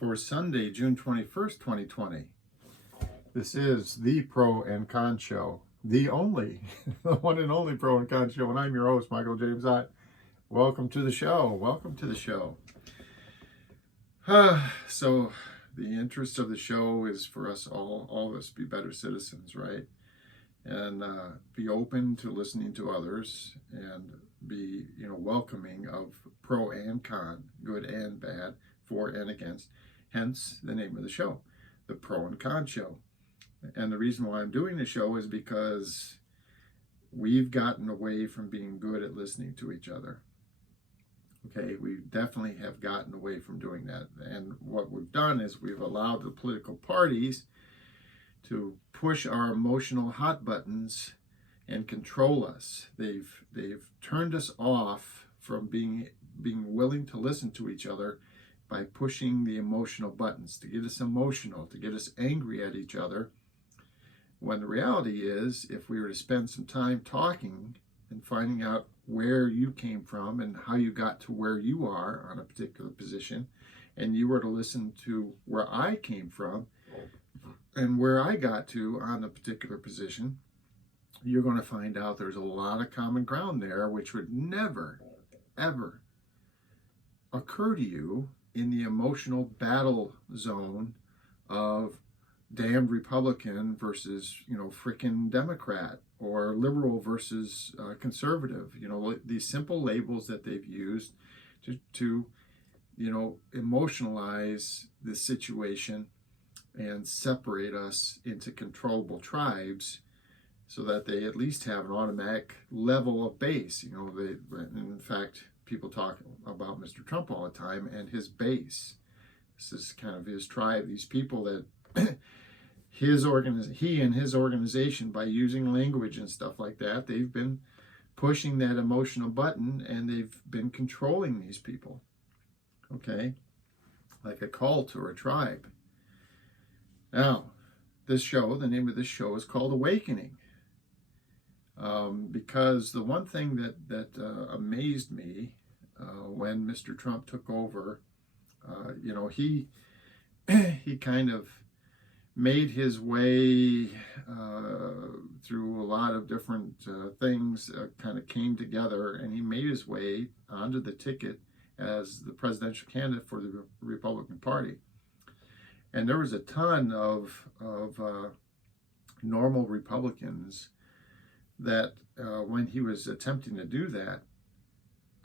for Sunday, June 21st, 2020. This is the Pro and Con Show, the one and only Pro and Con Show, and I'm your host, Michael James Ott. Welcome to the show. Welcome to the show. So the interest of the show is for us all of us be better citizens, right? And be open to listening to others and be, welcoming of pro and con, good and bad, for and against. Hence the name of the show, the Pro and Con Show. And the reason why I'm doing the show is because we've gotten away from being good at listening to each other. Okay, we definitely have gotten away from doing that. And what we've done is we've allowed the political parties to push our emotional hot buttons and control us. They've turned us off from being willing to listen to each other by pushing the emotional buttons to get us emotional, to get us angry at each other. When the reality is, if we were to spend some time talking and finding out where you came from and how you got to where you are on a particular position, and you were to listen to where I came from and where I got to on a particular position, you're going to find out there's a lot of common ground there, which would never, ever occur to you in the emotional battle zone of damned Republican versus, frickin' Democrat, or liberal versus conservative. These simple labels that they've used to emotionalize the situation and separate us into controllable tribes so that they at least have an automatic level of base. In fact, people talk about Mr. Trump all the time and his base. This is kind of his tribe, these people that he and his organization, by using language and stuff like that, they've been pushing that emotional button and they've been controlling these people. Okay? Like a cult or a tribe. Now, this show, the name of this show is called Awakening. Because the one thing that amazed me when Mr. Trump took over, he kind of made his way through a lot of different things, kind of came together, and he made his way onto the ticket as the presidential candidate for the Republican Party. And there was a ton of normal Republicans that when he was attempting to do that,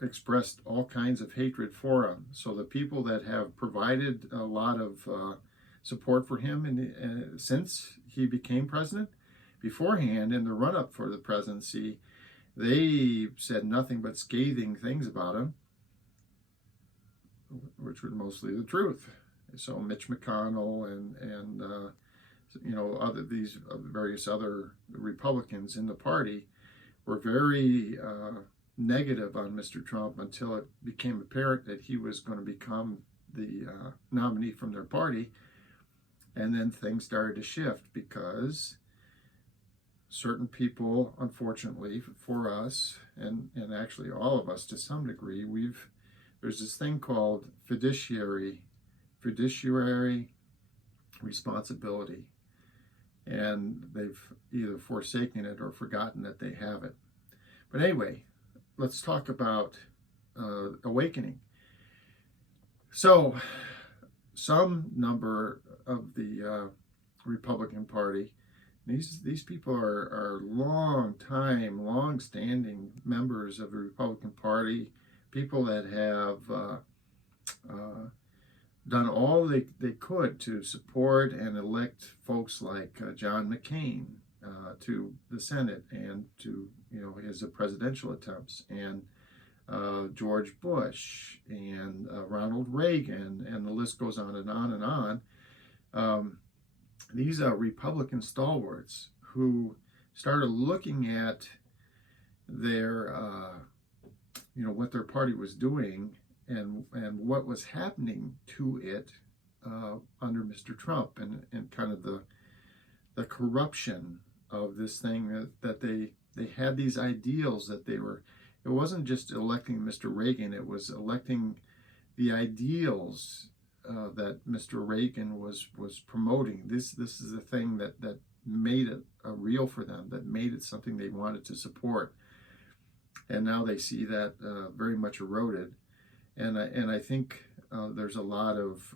expressed all kinds of hatred for him. So the people that have provided a lot of support for him since he became president, beforehand in the run-up for the presidency, they said nothing but scathing things about him, which were mostly the truth. So Mitch McConnell and these various other Republicans in the party were very negative on Mr. Trump until it became apparent that he was going to become the nominee from their party. And then things started to shift because certain people, unfortunately for us, and actually all of us to some degree, there's this thing called fiduciary responsibility. And they've either forsaken it or forgotten that they have it. But anyway, let's talk about awakening. So, some number of the Republican Party, these people are long-standing members of the Republican Party, people that have done all they could to support and elect folks like John McCain to the Senate and to his presidential attempts, and George Bush and Ronald Reagan, and the list goes on and on and on. These are Republican stalwarts who started looking at their what their party was doing and what was happening to it under Mr. Trump, and kind of the corruption of this thing, that they had these ideals that they were. It wasn't just electing Mr. Reagan, it was electing the ideals that Mr. Reagan was promoting. This is the thing that made it real for them, that made it something they wanted to support. And now they see that very much eroded. And I think there's a lot of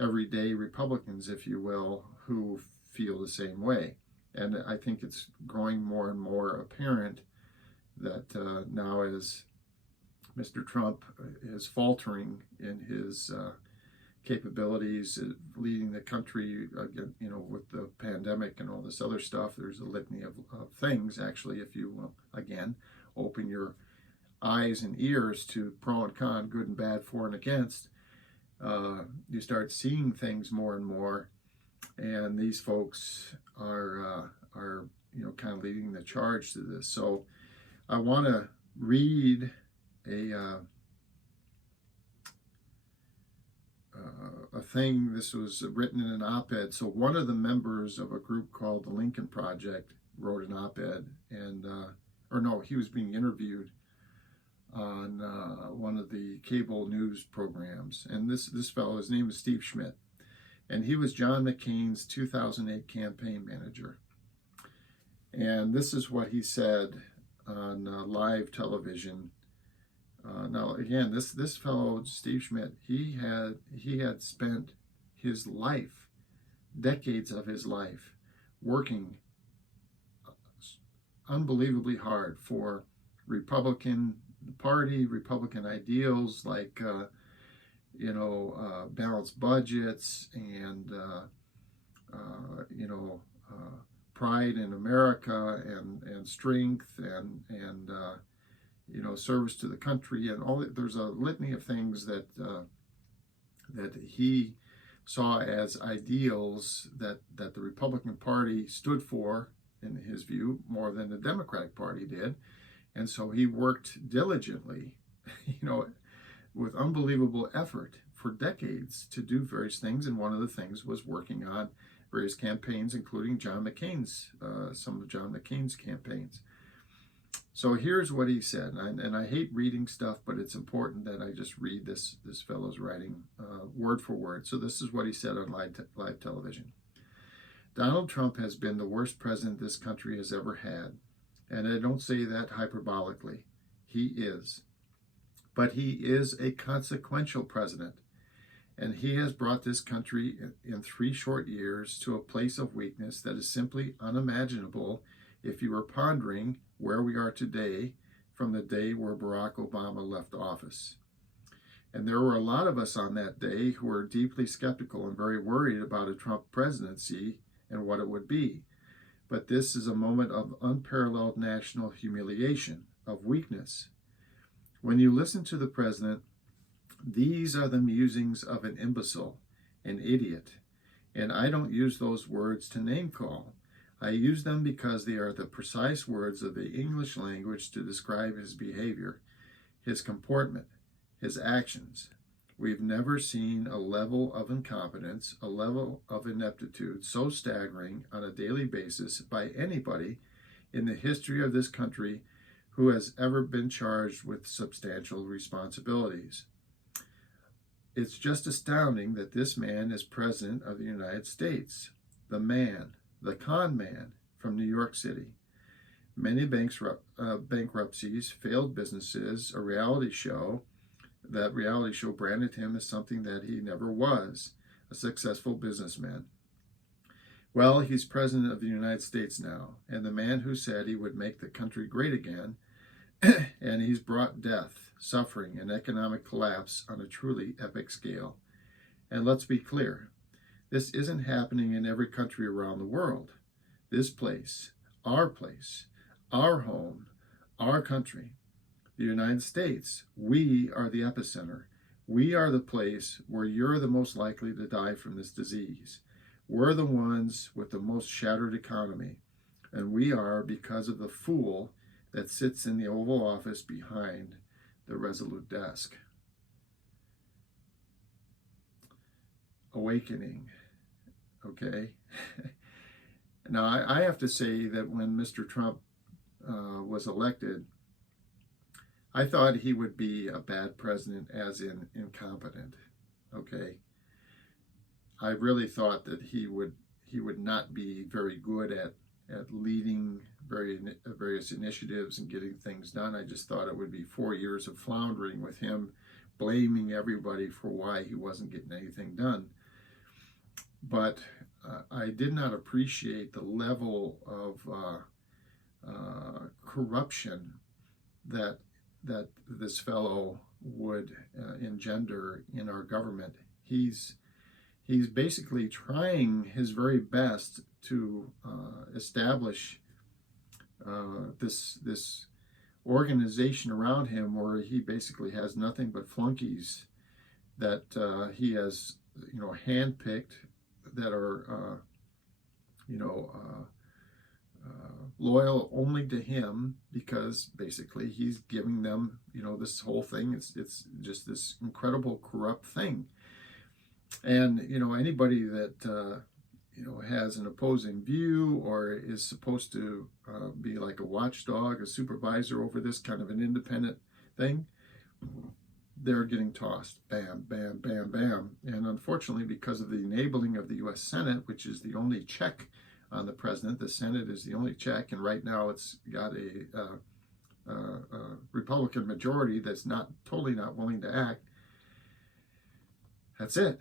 everyday Republicans, if you will, who feel the same way. And I think it's growing more and more apparent that now, as Mr. Trump is faltering in his capabilities leading the country, with the pandemic and all this other stuff, there's a litany of things, actually, if you will, again, open your eyes and ears to pro and con, good and bad, for and against, you start seeing things more and more, and these folks are kind of leading the charge to this. So I want to read a thing. This was written in an op-ed. So one of the members of a group called the Lincoln Project wrote an op-ed, and he was being interviewed on one of the cable news programs. And this fellow, his name is Steve Schmidt, and he was John McCain's 2008 campaign manager. And this is what he said on live television. Now, again, this fellow, Steve Schmidt, he had spent his life, decades of his life, working unbelievably hard for Republican Party, Republican ideals like, balanced budgets and, pride in America and strength and service to the country and all that. There's a litany of things that he saw as ideals that the Republican Party stood for, in his view, more than the Democratic Party did. And so he worked diligently, with unbelievable effort for decades to do various things. And one of the things was working on various campaigns, including John McCain's, some of John McCain's campaigns. So here's what he said, and I hate reading stuff, but it's important that I just read this fellow's writing word for word. So this is what he said on live television. Donald Trump has been the worst president this country has ever had. And I don't say that hyperbolically. He is. But he is a consequential president. And he has brought this country in 3 short years to a place of weakness that is simply unimaginable if you were pondering where we are today from the day where Barack Obama left office. And there were a lot of us on that day who were deeply skeptical and very worried about a Trump presidency and what it would be. But this is a moment of unparalleled national humiliation, of weakness. When you listen to the president, these are the musings of an imbecile, an idiot. And I don't use those words to name call. I use them because they are the precise words of the English language to describe his behavior, his comportment, his actions. We've never seen a level of incompetence, a level of ineptitude so staggering on a daily basis by anybody in the history of this country who has ever been charged with substantial responsibilities. It's just astounding that this man is President of the United States, the man, the con man from New York City. Many bankruptcies, failed businesses, a reality show. That reality show branded him as something that he never was, a successful businessman. Well, he's President of the United States now, and the man who said he would make the country great again, and he's brought death, suffering, and economic collapse on a truly epic scale. And let's be clear, this isn't happening in every country around the world. This place, our home, our country, the United States, we are the epicenter. We are the place where you're the most likely to die from this disease. We're the ones with the most shattered economy. And we are because of the fool that sits in the Oval Office behind the Resolute desk. Awakening. Okay? Now, I have to say that when Mr. Trump was elected, I thought he would be a bad president, as in incompetent. okay, I really thought that he would not be very good at leading various initiatives and getting things done. I just thought it would be 4 years of floundering with him, blaming everybody for why he wasn't getting anything done. But I did not appreciate the level of corruption that this fellow would engender in our government. He's basically trying his very best to establish this organization around him where he basically has nothing but flunkies that he has, handpicked, that are loyal only to him, because basically he's giving them, this whole thing. It's just this incredible corrupt thing. And anybody that has an opposing view or is supposed to be like a watchdog, a supervisor over this kind of an independent thing, they're getting tossed. Bam, bam, bam, bam. And unfortunately, because of the enabling of the U.S. Senate, which is the only check on the president, the Senate is the only check, and right now it's got a Republican majority that's totally not willing to act. That's it.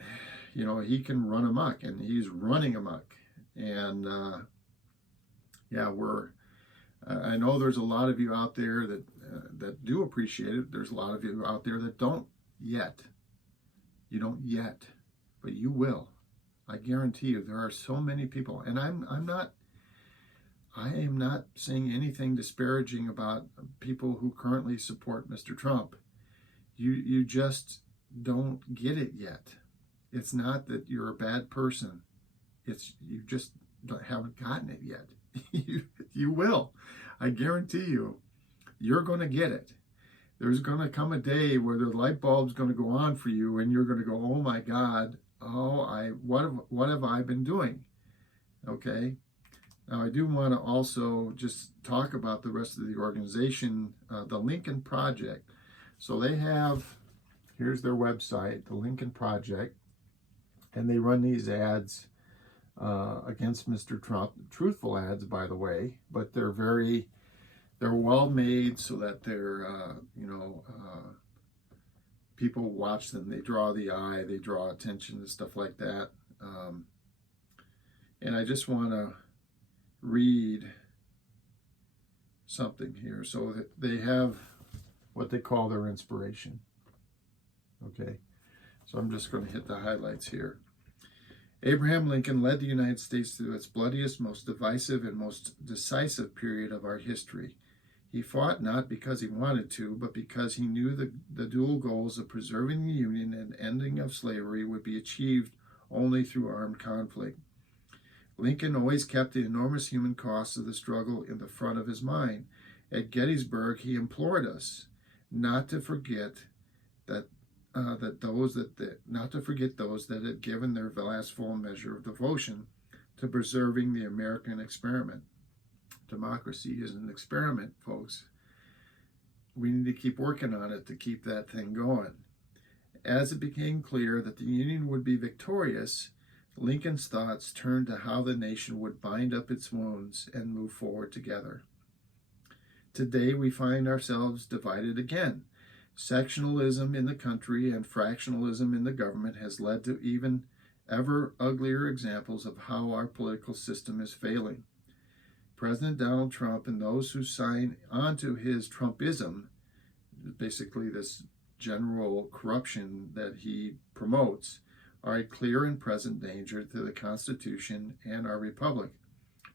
He can run amok, and he's running amok. And I know there's a lot of you out there that do appreciate it. There's a lot of you out there that don't yet. You don't yet, but you will. I guarantee you, there are so many people, and I am not saying anything disparaging about people who currently support Mr. Trump. You just don't get it yet. It's not that you're a bad person. It's you just haven't gotten it yet. You will. I guarantee you, you're going to get it. There's going to come a day where the light bulb's going to go on for you, and you're going to go, "Oh my God, what have I been doing?" Okay. Now I do want to also just talk about the rest of the organization, the Lincoln Project. So they have, here's their website, the Lincoln Project, and they run these ads against Mr. Trump. Truthful ads, by the way, but they're well made so that they're people watch them. They draw the eye, they draw attention and stuff like that. And I just want to read something here. So they have what they call their inspiration. Okay, so I'm just going to hit the highlights here. Abraham Lincoln led the United States through its bloodiest, most divisive, and most decisive period of our history. He fought not because he wanted to, but because he knew the dual goals of preserving the Union and ending of slavery would be achieved only through armed conflict. Lincoln always kept the enormous human costs of the struggle in the front of his mind. At Gettysburg, he implored us not to forget those that had given their last full measure of devotion to preserving the American experiment. Democracy is an experiment, folks. We need to keep working on it to keep that thing going. As it became clear that the Union would be victorious, Lincoln's thoughts turned to how the nation would bind up its wounds and move forward together. Today we find ourselves divided again. Sectionalism in the country and fractionalism in the government has led to even ever uglier examples of how our political system is failing. President Donald Trump and those who sign onto his Trumpism, basically this general corruption that he promotes, are a clear and present danger to the Constitution and our republic.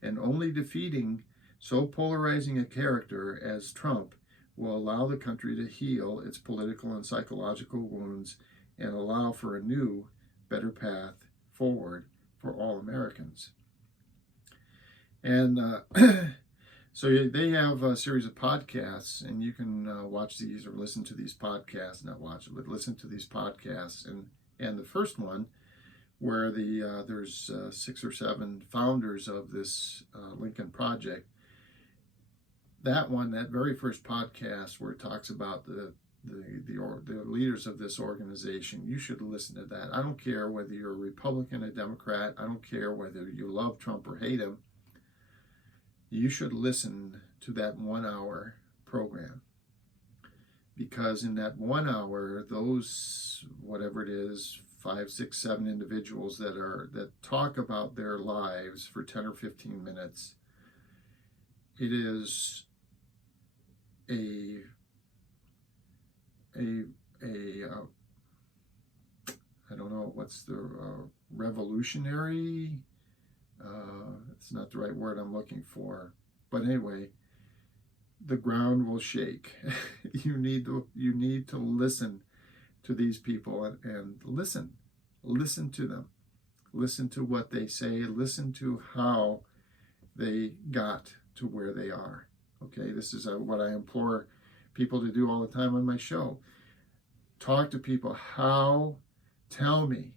And only defeating so polarizing a character as Trump will allow the country to heal its political and psychological wounds and allow for a new, better path forward for all Americans. And so they have a series of podcasts, and you can watch these or listen to these podcasts, not watch it, but listen to these podcasts. And the first one, where there's 6 or 7 founders of this Lincoln Project, that very first podcast where it talks about the the leaders of this organization. You should listen to that. I don't care whether you're a Republican, a Democrat. I don't care whether you love Trump or hate him. You should listen to that 1 hour program, because in that 1 hour, those, whatever it is, 5, 6, 7 individuals that talk about their lives for 10 or 15 minutes, it is a I don't know what's the revolutionary. It's not the right word I'm looking for, but anyway, the ground will shake. You need to listen to these people and listen to them, listen to what they say, listen to how they got to where they are. Okay, this is what I implore people to do all the time on my show. Talk to people. Tell me,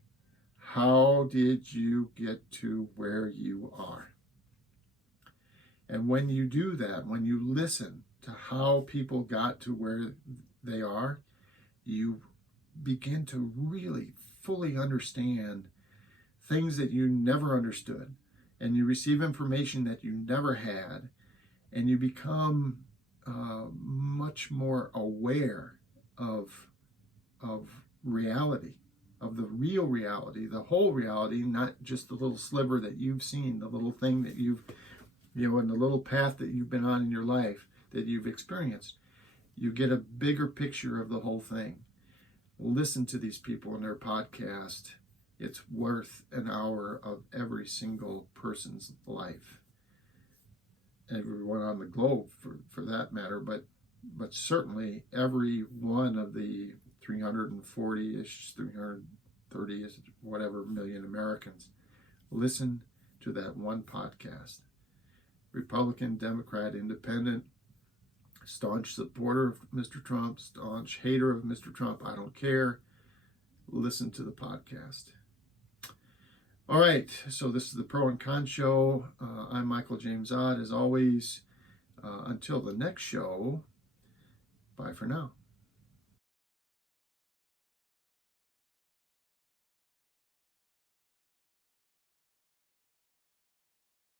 how did you get to where you are? And when you do that, when you listen to how people got to where they are, you begin to really fully understand things that you never understood, and you receive information that you never had, and you become much more aware of reality, of the real reality, the whole reality, not just the little sliver that you've seen, the little thing that you've, and the little path that you've been on in your life that you've experienced. You get a bigger picture of the whole thing. Listen to these people in their podcast. It's worth an hour of every single person's life. Everyone on the globe, for that matter, but certainly every one of the 340-ish, 330, whatever million Americans, listen to that one podcast. Republican, Democrat, Independent, staunch supporter of Mr. Trump, staunch hater of Mr. Trump, I don't care. Listen to the podcast. All right, so this is the Pro and Con Show. I'm Michael James Ott, as always. Until the next show, bye for now.